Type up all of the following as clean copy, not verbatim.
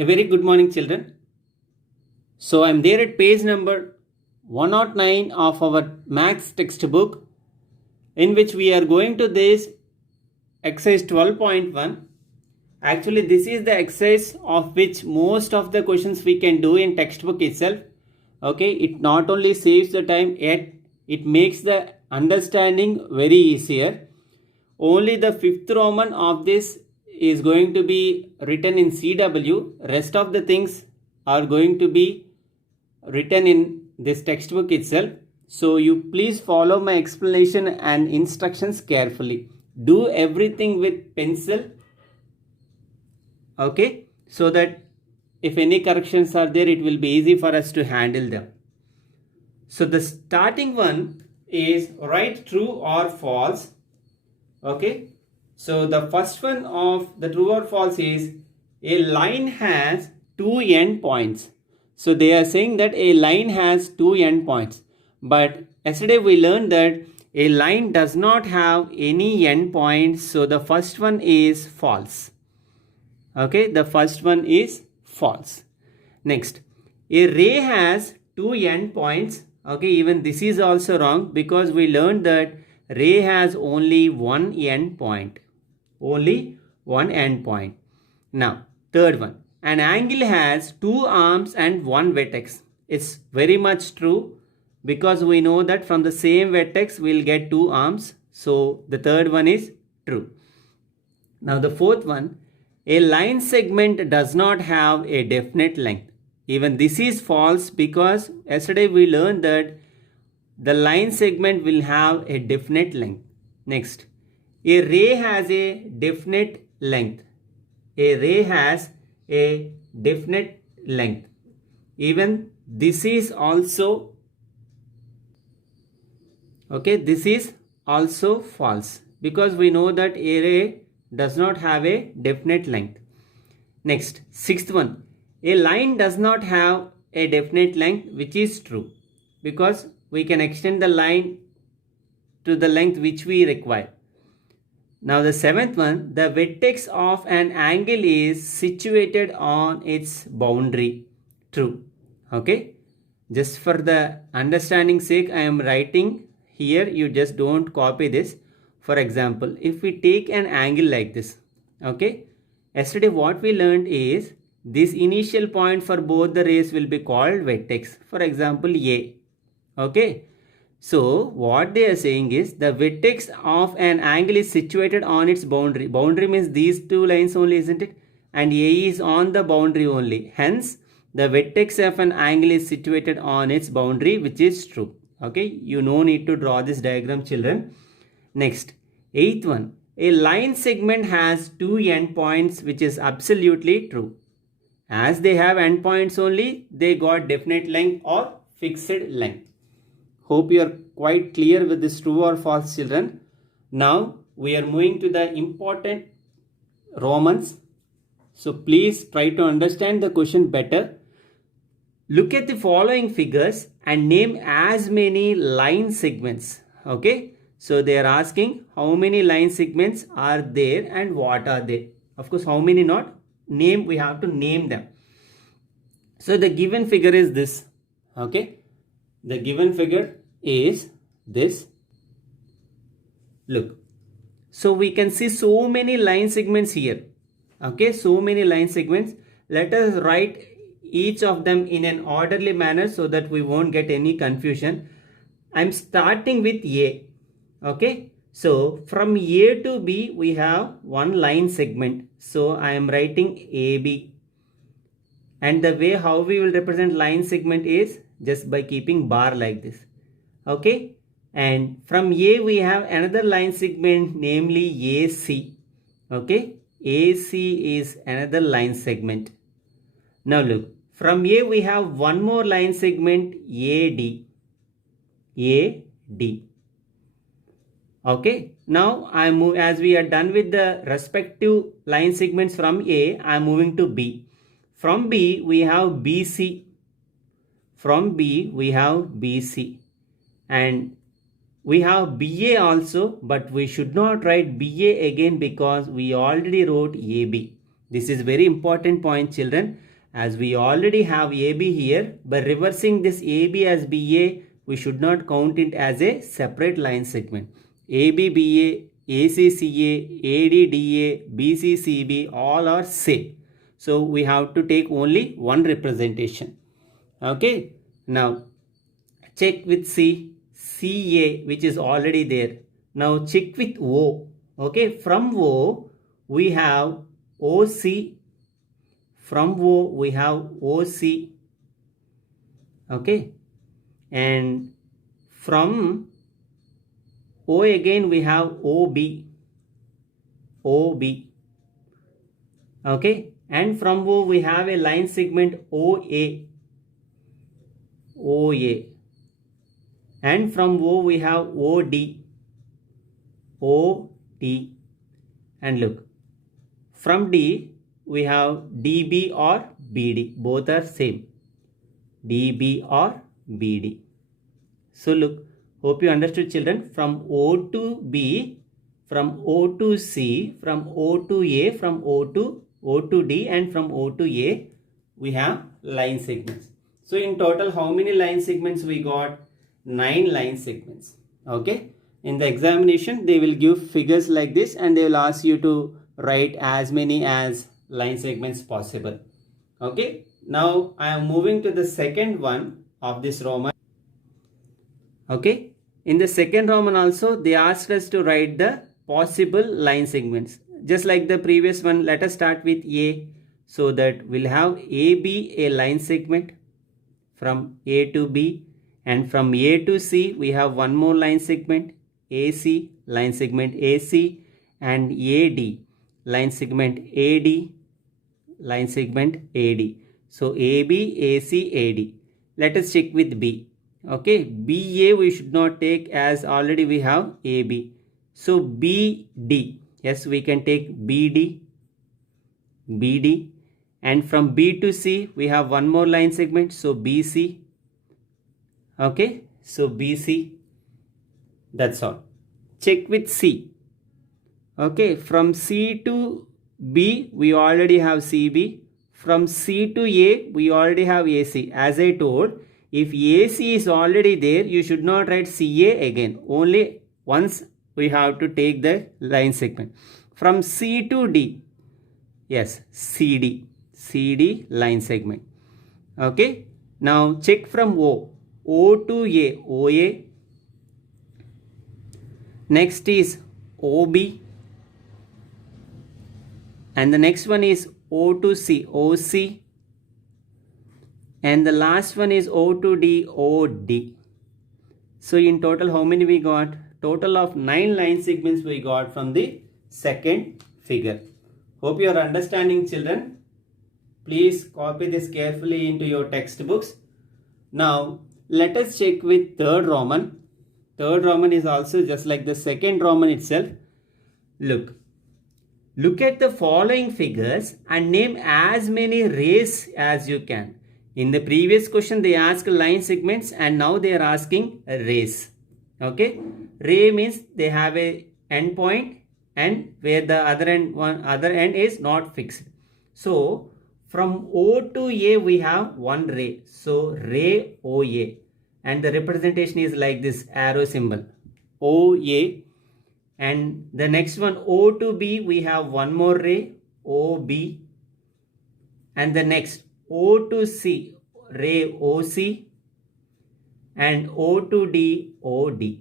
A very good morning, children. So I'm there at page number 109 of our maths textbook, in which we are going to this exercise 12.1. Actually, this is the exercise of which most of the questions we can do in textbook itself. Okay, it not only saves the time, yet it makes the understanding very easier. Only the fifth Roman of this is going to be written in CW. Rest of the things are going to be written in this textbook itself. So you please follow my explanation and instructions carefully. Do everything with pencil. Okay, so that if any corrections are there, it will be easy for us to handle them. So the starting one is write true or false. Okay, so the first one of the true or false is a line has two endpoints. So they are saying that a line has two endpoints. But yesterday we learned that a line does not have any endpoints. So the first one is false. Okay, the first one is false. Next, a ray has two endpoints. Okay, even this is also wrong because we learned that ray has only one endpoint. Only one endpoint. Now, third one. An angle has two arms and one vertex. It's very much true because we know that from the same vertex we'll get two arms. So, the third one is true. Now, the fourth one. A line segment does not have a definite length. Even this is false because yesterday we learned that the line segment will have a definite length. Next, a ray has a definite length. A ray has a definite length. Even this is also, okay, this is also false because we know that a ray does not have a definite length. Next, sixth one. A line does not have a definite length, which is true because we can extend the line to the length which we require. Now the seventh one, the vertex of an angle is situated on its boundary. True. Okay. Just for the understanding sake, I am writing here. You just don't copy this. For example, if we take an angle like this, okay. Yesterday what we learned is this initial point for both the rays will be called vertex. For example, A. Okay. So what they are saying is the vertex of an angle is situated on its boundary. Boundary means these two lines only, isn't it? And A is on the boundary only. Hence, the vertex of an angle is situated on its boundary, which is true. Okay. You no need to draw this diagram, children. Next, eighth one. A line segment has two endpoints, which is absolutely true. As they have endpoints only, they got definite length or fixed length. Hope you are quite clear with this true or false, children. Now we are moving to the important Romans. So please try to understand the question better. Look at the following figures and name as many line segments. Okay. So they are asking how many line segments are there and what are they. Of course, how many not name, we have to name them. So the given figure is this. Okay. The given figure is this. Look. So we can see so many line segments here. Okay. So many line segments. Let us write each of them in an orderly manner so that we won't get any confusion. I'm starting with A. Okay, so from A to B we have one line segment. So I am writing AB. And the way how we will represent line segment is just by keeping bar like this. Okay, and from A we have another line segment, namely AC. Okay, AC is another line segment. Now look, from A we have one more line segment, AD. AD. Okay, now I move, as we are done with the respective line segments from A, I am moving to B. From B we have BC. From B we have BC. And we have BA also, but we should not write BA again because we already wrote AB. This is very important point, children. as we already have AB here, by reversing this AB as BA, we should not count it as a separate line segment. AB, BA, AC, CA, AD, DA, BC, CB, all are same. So we have to take only one representation. Okay. Now check with C, CA, which is already there. Now check with O. Okay. From O, we have OC. From O, we have OC. Okay. And from O again, we have OB. OB. Okay. And from O, we have a line segment OA. OA. And from O, we have OD. OD. And look, from D, we have DB or BD. Both are same. DB or BD. So look, hope you understood, children. From O to B, from O to C, from O to A, from O to D, and from O to A, we have line segments. So in total, how many line segments we got? 9 line segments. Okay. In the examination, they will give figures like this and they will ask you to write as many as line segments possible. Okay. Now I am moving to the second one of this Roman. Okay. In the second Roman also, they asked us to write the possible line segments. Just like the previous one, let us start with A. So that we'll have AB a line segment from A to B, and from A to C we have one more line segment AC, line segment AC, and AD, line segment AD, line segment AD. So AB, AC, AD. Let us check with B. Okay, BA we should not take as already we have AB. So BD, yes, we can take BD, BD. And from B to C, we have one more line segment. So BC. Okay. So BC. That's all. Check with C. Okay. From C to B, we already have CB. From C to A, we already have AC. As I told, if AC is already there, you should not write CA again. Only once we have to take the line segment. From C to D, yes, CD. CD line segment. Okay. Now check from O. O to A, OA. Next is OB. And the next one is O to C, OC. And the last one is O to D, OD. So in total, how many we got? Total of 9 line segments we got from the second figure. Hope you are understanding, children. Please copy this carefully into your textbooks. Now, let us check with third Roman. Third Roman is also just like the second Roman itself. Look at the following figures and name as many rays as you can. In the previous question, they asked line segments and now they are asking rays. Okay. Ray means they have a end point and where the other end is not fixed. So, from O to A, we have one ray. So, ray OA. And the representation is like this arrow symbol. OA. And the next one, O to B, we have one more ray. OB. And the next, O to C, ray OC. And O to D, OD.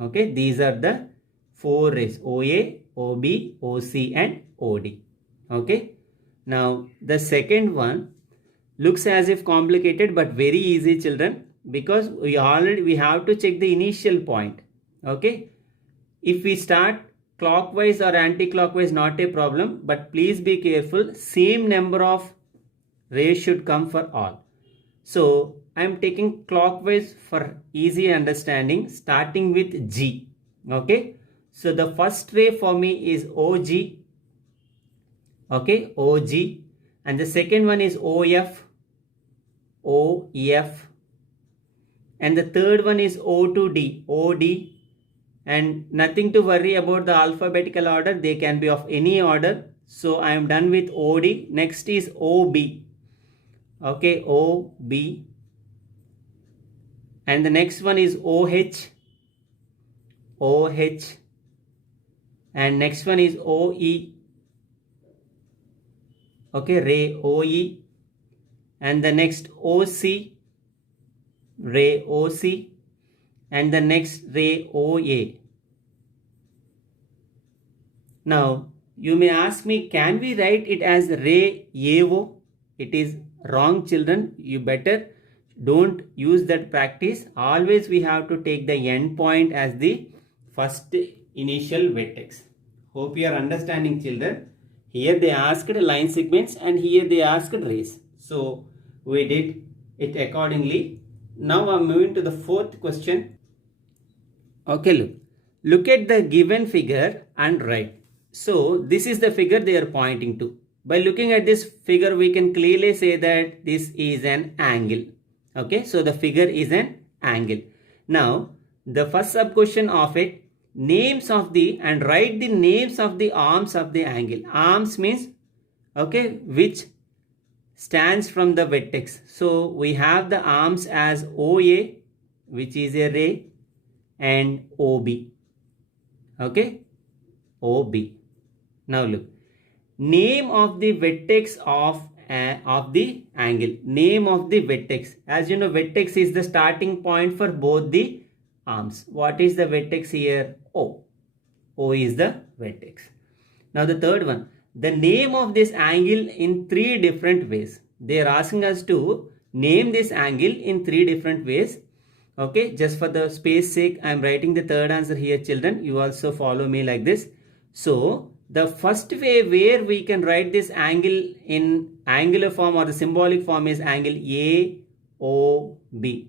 Okay, these are the 4 rays. OA, OB, OC, and OD. Okay. Now, the second one looks as if complicated but very easy, children, because we have to check the initial point. Okay. If we start clockwise or anti-clockwise, not a problem, but please be careful. Same number of rays should come for all. So, I am taking clockwise for easy understanding, starting with G. Okay. So, the first ray for me is OG. Okay, OG, and the second one is OF, OF, and the third one is O to D, OD, and nothing to worry about the alphabetical order, they can be of any order. So I am done with OD. Next is OB. Okay, OB. And the next one is OH. OH. And next one is OE. Okay, ray OE. And the next OC. Ray OC. And the next ray OA. Now, you may ask me, can we write it as ray AO? It is wrong, children. You better don't use that practice. Always we have to take the end point as the first initial vertex. Hope you are understanding, children. Here they asked line segments and here they asked rays. So we did it accordingly. Now I'm moving to the fourth question. Okay, look at the given figure and write. So this is the figure they are pointing to. By looking at this figure, we can clearly say that this is an angle. Okay, so the figure is an angle. Now, the first sub question of it, names of the, and write the names of the arms of the angle. Arms means, okay, which stands from the vertex. So we have the arms as OA, which is a ray, and OB. Okay, OB. Now look, name of the vertex of the angle. Name of the vertex. As you know, vertex is the starting point for both the arms. What is the vertex here? O. O is the vertex. Now the third one, the name of this angle in three different ways. They are asking us to name this angle in three different ways. Okay, just for the space sake, I am writing the third answer here, children. You also follow me like this. So the first way where we can write this angle in angular form or the symbolic form is angle AOB.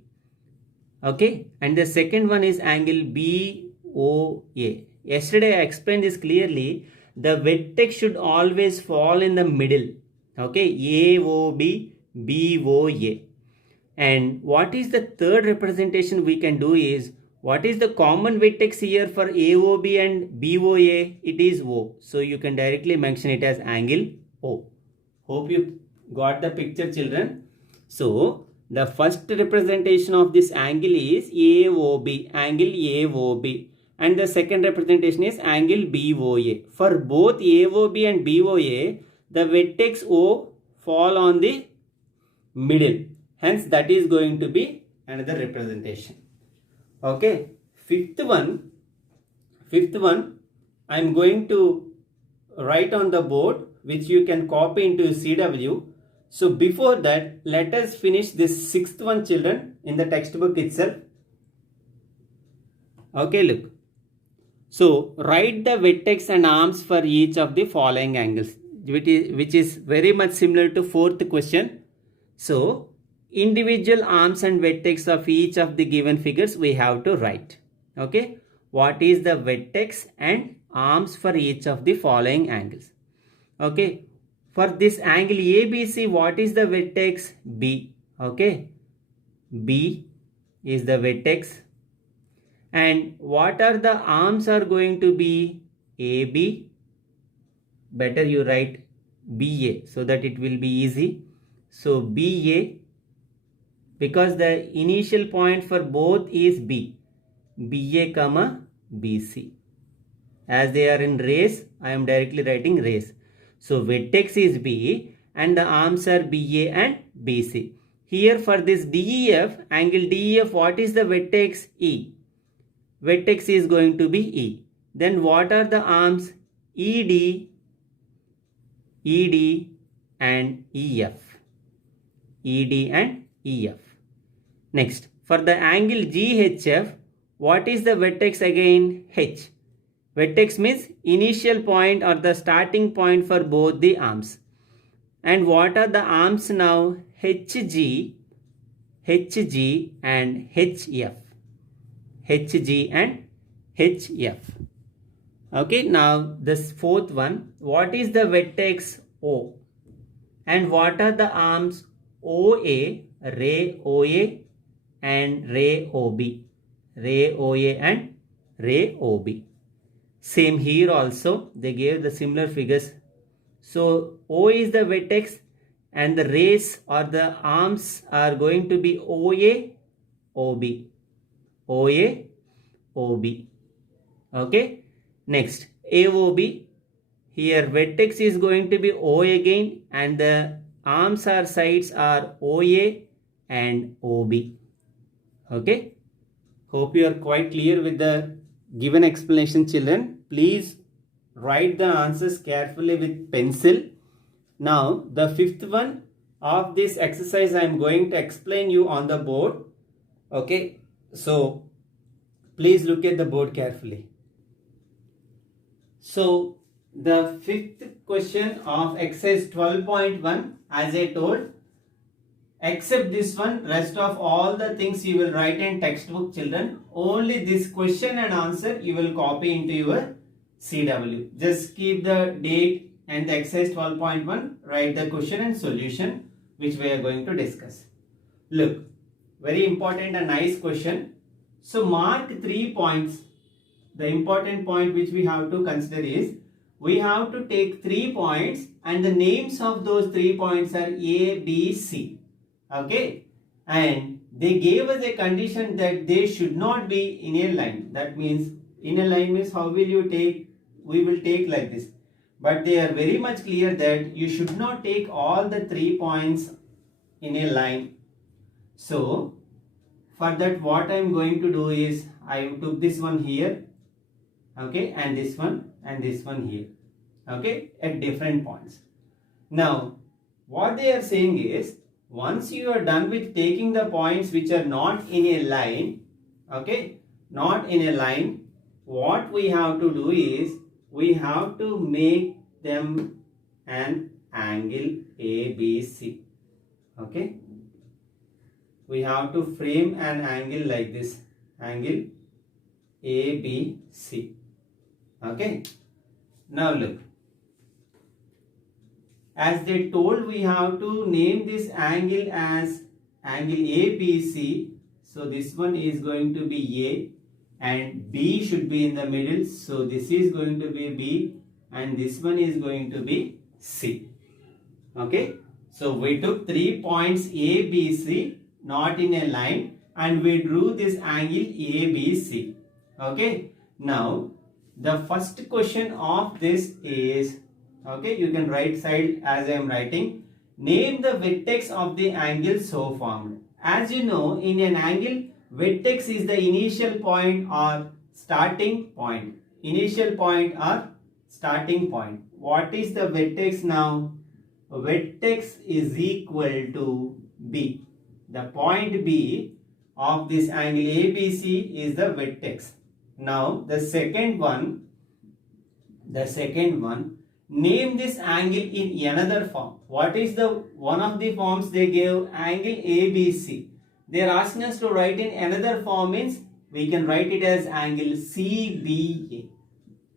Okay, and the second one is angle BOA. Yesterday I explained this clearly. The vertex should always fall in the middle. Okay, AOB, BOA. And what is the third representation we can do is, what is the common vertex here for AOB and BOA? It is O. So you can directly mention it as angle O. Hope you got the picture, children. So the first representation of this angle is AOB, angle AOB. And the second representation is angle BOA. For both AOB and BOA, the vertex O fall on the middle. Hence that is going to be another representation. Okay, fifth one I am going to write on the board, which you can copy into CW. So before that, let us finish this sixth one, children, in the textbook itself. Okay, look. So write the vertex and arms for each of the following angles, which is very much similar to fourth question. So individual arms and vertex of each of the given figures we have to write. Okay, what is the vertex and arms for each of the following angles? Okay, for this angle ABC, what is the vertex? B. Okay, B is the vertex. And what are the arms are going to be? AB. Better you write BA so that it will be easy. So BA, because the initial point for both is B, BA comma BC. As they are in rays, I am directly writing rays. So vertex is B and the arms are BA and BC. Here for this DEF, angle DEF, what is the vertex? E. Vertex is going to be E. Then what are the arms? ED, ED and EF. ED and EF. Next, for the angle GHF, what is the vertex again? H. Vertex means initial point or the starting point for both the arms. And what are the arms now? HG, HG and HF. HG and HF. Okay, now this fourth one, what is the vertex? O. And what are the arms? OA, ray OA and ray OB. Ray OA and ray OB. Same here also, they gave the similar figures. So O is the vertex and the rays or the arms are going to be OA, OB. OA, OB. Okay. Next, AOB. Here vertex is going to be O again and the arms or sides are OA and OB. Okay. Hope you are quite clear with the given explanation, children. Please write the answers carefully with pencil. Now the fifth one of this exercise I am going to explain you on the board. Okay. So please look at the board carefully. So the fifth question of exercise 12.1, as I told, except this one, rest of all the things you will write in textbook, children. Only this question and answer you will copy into your CW. Just keep the date and the exercise 12.1, write the question and solution which we are going to discuss. Look, very important and nice question. So mark 3 points. The important point which we have to consider is, we have to take 3 points and the names of those 3 points are A, B, C. Okay. And they gave us a condition that they should not be in a line. That means in a line means how will you take? We will take like this. But they are very much clear that you should not take all the 3 points in a line. So for that what I am going to do is, I took this one here. Okay, and this one here. Okay, at different points. Now what they are saying is, once you are done with taking the points which are not in a line, okay, not in a line, what we have to do is, we have to make them an angle ABC. Okay, we have to frame an angle like this, angle ABC. Okay. Now look, as they told, we have to name this angle as angle ABC. So this one is going to be A and B should be in the middle. So this is going to be B and this one is going to be C. Okay. So we took 3 points A, B, C not in a line and we drew this angle ABC. Okay. Now the first question of this is, okay, you can write side as I am writing, name the vertex of the angle so formed. As you know, in an angle, vertex is the initial point or starting point. Initial point or starting point. What is the vertex now? Vertex is equal to B. The point B of this angle ABC is the vertex. Now the second one, name this angle in another form. What is the one of the forms they gave? Angle ABC. They are asking us to write in another form, means we can write it as angle CBA.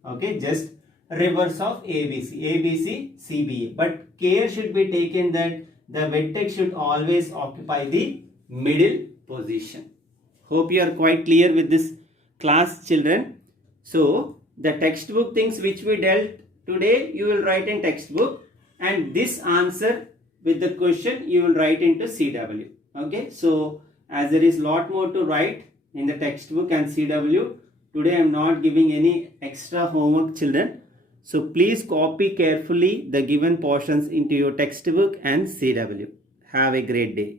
Okay, just reverse of ABC. ABC, CBA. But care should be taken that the vertex should always occupy the middle position. Hope you are quite clear with this class, children. So the textbook things which we dealt today, you will write in textbook, and this answer with the question you will write into CW. Okay, so as there is lot more to write in the textbook and CW, today I am not giving any extra homework, children. So please copy carefully the given portions into your textbook and CW. Have a great day.